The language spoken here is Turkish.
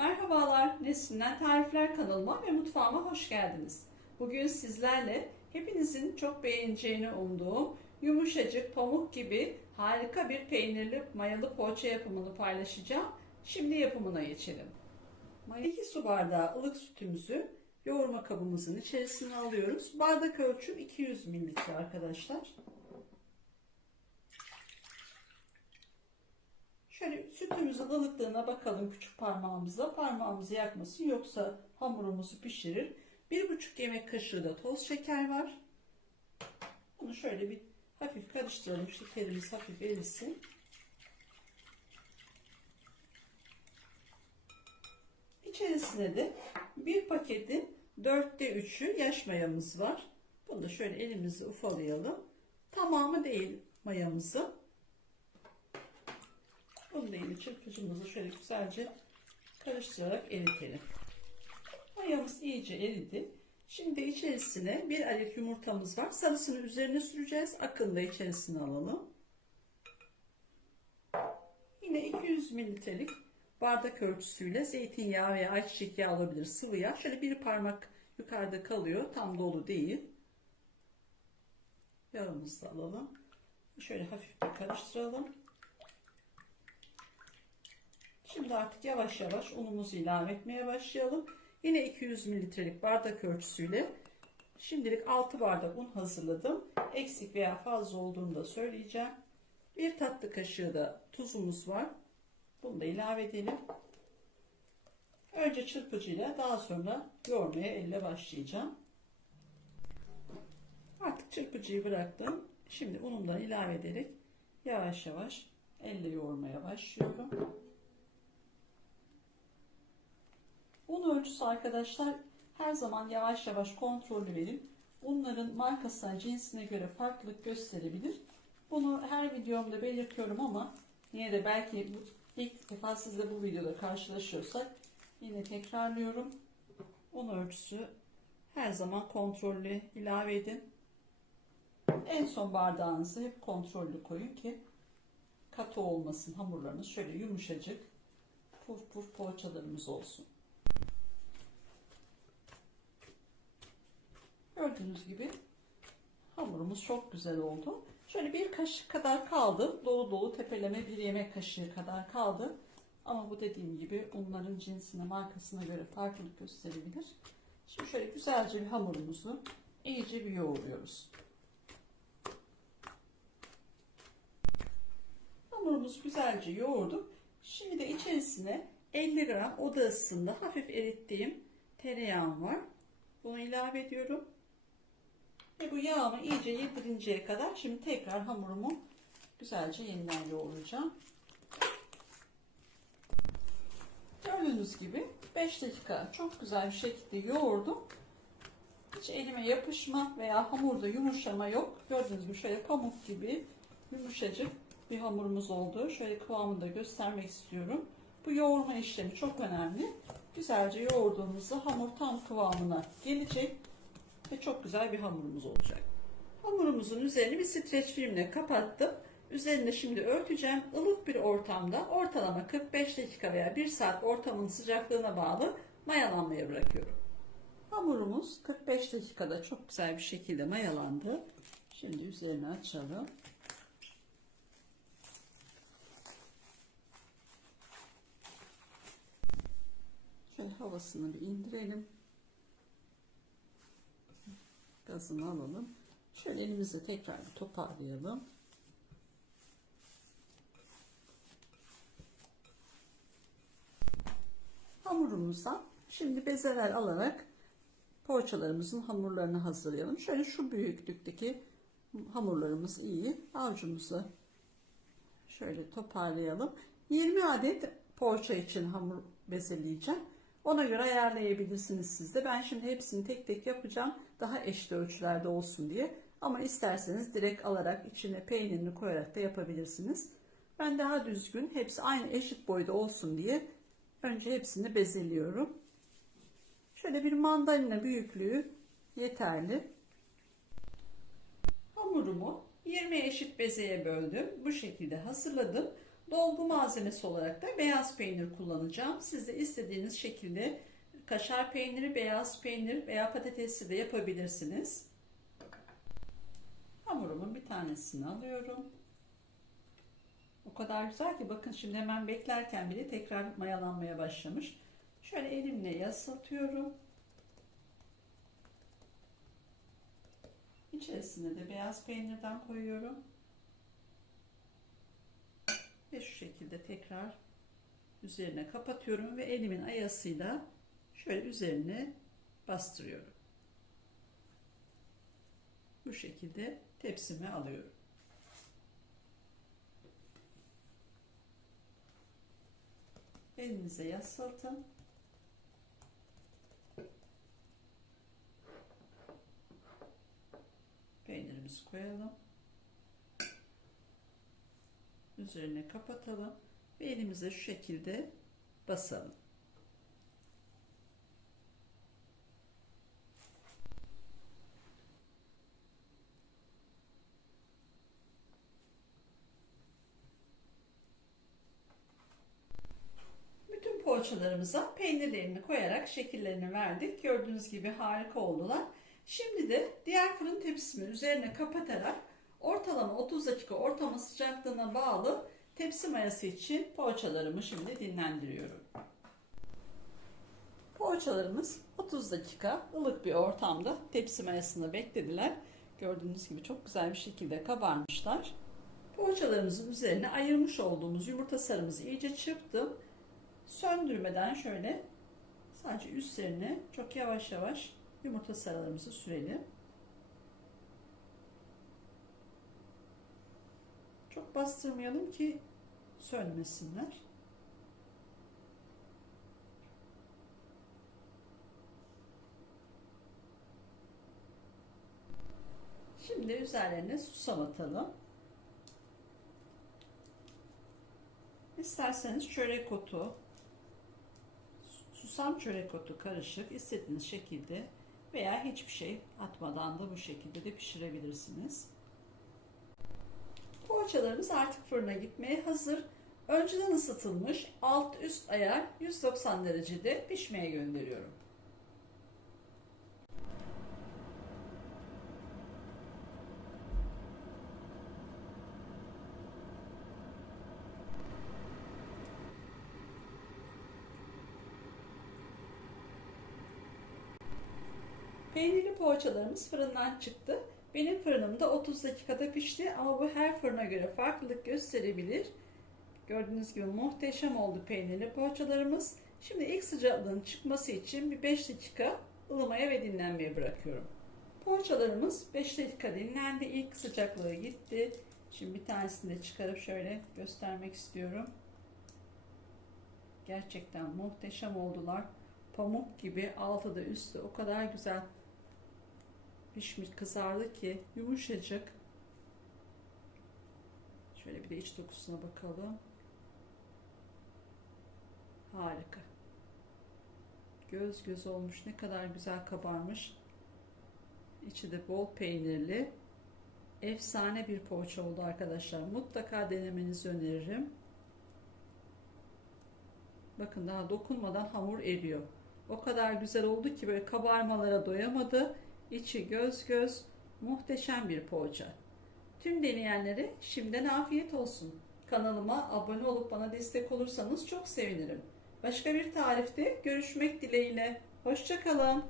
Merhabalar, Neslinden Tarifler kanalıma ve mutfağıma hoş geldiniz. Bugün sizlerle hepinizin çok beğeneceğini umduğum yumuşacık pamuk gibi harika bir peynirli mayalı poğaça yapımını paylaşacağım. Şimdi yapımına geçelim. 2 su bardağı ılık sütümüzü yoğurma kabımızın içerisine alıyoruz. Bardak ölçüm 200 mililitre arkadaşlar. Şöyle sütümüzün ılıklığına bakalım küçük parmağımızla. Parmağımızı yakmasın yoksa hamurumuzu pişirir. 1,5 yemek kaşığı da toz şeker var. Bunu şöyle bir hafif karıştıralım. Şekerimiz hafif erisin. İçerisine de bir paketin 4'te 3'ü yaş mayamız var. Bunu da şöyle elimizi ufalayalım. Tamamı değil mayamızı. Bunu da yine çırpıcımızı şöyle güzelce karıştırarak eritelim. Mayamız iyice eridi. Şimdi içerisine bir adet yumurtamız var. Sarısını üzerine süreceğiz. Akını da içerisine alalım. Yine 200 mililitrelik bardak ölçüsüyle zeytinyağı veya ayçiçek yağı olabilir, sıvı yağ. Şöyle bir parmak yukarıda kalıyor. Tam dolu değil. Yağımızı da alalım. Şöyle hafif bir karıştıralım. Şimdi artık yavaş yavaş unumuzu ilave etmeye başlayalım. Yine 200 mililitrelik bardak ölçüsüyle şimdilik 6 bardak un hazırladım. Eksik veya fazla olduğunu da söyleyeceğim. Bir tatlı kaşığı da tuzumuz var. Bunu da ilave edelim. Önce çırpıcıyla daha sonra yoğurmaya elle başlayacağım. Artık çırpıcıyı bıraktım. Şimdi unumdan ilave ederek yavaş yavaş elle yoğurmaya başlıyorum. Un ölçüsü arkadaşlar her zaman yavaş yavaş kontrollü verin. Unların markasına, cinsine göre farklılık gösterebilir. Bunu her videomda belirtiyorum ama yine de belki ilk defa sizle bu videoda karşılaşıyorsak yine tekrarlıyorum. Un ölçüsü her zaman kontrollü ilave edin. En son bardağınızı hep kontrollü koyun ki katı olmasın hamurlarınız. Şöyle yumuşacık puf puf poğaçalarımız olsun. Gördüğünüz gibi hamurumuz çok güzel oldu. Şöyle bir kaşık kadar kaldı. Dolu dolu tepeleme bir yemek kaşığı kadar kaldı. Ama bu dediğim gibi unların cinsine, markasına göre farklılık gösterebilir. Şimdi şöyle güzelce bir hamurumuzu iyice bir yoğuruyoruz. Hamurumuzu güzelce yoğurduk. Şimdi de içerisine 50 gram oda ısısında hafif erittiğim tereyağım var. Bunu ilave ediyorum. Ve bu yağımı iyice yedirinceye kadar şimdi tekrar hamurumu güzelce yeniden yoğuracağım. Gördüğünüz gibi 5 dakika çok güzel bir şekilde yoğurdum. Hiç elime yapışma veya hamurda yumuşama yok. Gördüğünüz gibi şöyle pamuk gibi yumuşacık bir hamurumuz oldu. Şöyle kıvamını da göstermek istiyorum. Bu yoğurma işlemi çok önemli. Güzelce yoğurduğumuzda hamur tam kıvamına gelecek ve çok güzel bir hamurumuz olacak. Hamurumuzun üzerini bir streç filmle kapattım. Üzerine şimdi örteceğim. Ilık bir ortamda ortalama 45 dakika veya 1 saat ortamın sıcaklığına bağlı mayalanmaya bırakıyorum. Hamurumuz 45 dakikada çok güzel bir şekilde mayalandı. Şimdi üzerini açalım. Şöyle havasını bir indirelim. Gazını alalım. Şöyle elimizle tekrar bir toparlayalım. Hamurumuzdan şimdi bezeler alarak poğaçalarımızın hamurlarını hazırlayalım. Şöyle şu büyüklükteki hamurlarımız iyi. Avucumuzu şöyle toparlayalım. 20 adet poğaça için hamur bezeleyeceğim. Ona göre ayarlayabilirsiniz siz de. Ben şimdi hepsini tek tek yapacağım. Daha eşit ölçülerde olsun diye. Ama isterseniz direkt alarak içine peynirini koyarak da yapabilirsiniz. Ben daha düzgün hepsi aynı eşit boyda olsun diye önce hepsini bezeliyorum. Şöyle bir mandalina büyüklüğü yeterli. Hamurumu 20 eşit bezeye böldüm. Bu şekilde hazırladım. Dolgu malzemesi olarak da beyaz peynir kullanacağım. Siz de istediğiniz şekilde kaşar peyniri, beyaz peynir veya patatesli de yapabilirsiniz. Hamurumun bir tanesini alıyorum. O kadar güzel ki bakın şimdi hemen beklerken bile tekrar mayalanmaya başlamış. Şöyle elimle yasıltıyorum. İçerisine de beyaz peynirden koyuyorum. Ve şu şekilde tekrar üzerine kapatıyorum ve elimin ayasıyla şöyle üzerine bastırıyorum. Bu şekilde tepsime alıyorum. Elinize yaslatın. Peynirimizi koyalım. Üzerine kapatalım ve elimize şu şekilde basalım. Bütün poğaçalarımıza peynirlerini koyarak şekillerini verdik. Gördüğünüz gibi harika oldular. Şimdi de diğer fırın tepsimi üzerine kapatarak ortalama 30 dakika ortama sıcaklığına bağlı tepsi mayası için poğaçalarımı şimdi dinlendiriyorum. Poğaçalarımız 30 dakika ılık bir ortamda tepsi mayasında beklediler. Gördüğünüz gibi çok güzel bir şekilde kabarmışlar. Poğaçalarımızın üzerine ayırmış olduğumuz yumurta sarımızı iyice çırptım. Söndürmeden şöyle sadece üstlerine çok yavaş yavaş yumurta sarılarımızı sürelim. Çok bastırmayalım ki sönmesinler. Şimdi üzerlerine susam atalım. İsterseniz çörek otu, susam çörek otu karışık istediğiniz şekilde veya hiçbir şey atmadan da bu şekilde de pişirebilirsiniz. Poğaçalarımız artık fırına gitmeye hazır. Önceden ısıtılmış alt üst ayar 190 derecede pişmeye gönderiyorum. Peynirli poğaçalarımız fırından çıktı. Benim fırınımda 30 dakikada pişti ama bu her fırına göre farklılık gösterebilir. Gördüğünüz gibi muhteşem oldu peynirli poğaçalarımız. Şimdi ilk sıcaklığın çıkması için bir 5 dakika ılımaya ve dinlenmeye bırakıyorum. Poğaçalarımız 5 dakika dinlendi. İlk sıcaklığı gitti. Şimdi bir tanesini de çıkarıp şöyle göstermek istiyorum. Gerçekten muhteşem oldular. Pamuk gibi altı da üstü o kadar güzel pişmiş, kızardı ki yumuşacık. Şöyle bir de iç dokusuna bakalım. Harika. Göz göz olmuş. Ne kadar güzel kabarmış. İçi de bol peynirli. Efsane bir poğaça oldu arkadaşlar. Mutlaka denemenizi öneririm. Bakın daha dokunmadan hamur eriyor. O kadar güzel oldu ki böyle kabarmalara doyamadı. İçi göz göz. Muhteşem bir poğaça. Tüm deneyenlere şimdiden afiyet olsun. Kanalıma abone olup bana destek olursanız çok sevinirim. Başka bir tarifte görüşmek dileğiyle. Hoşça kalın.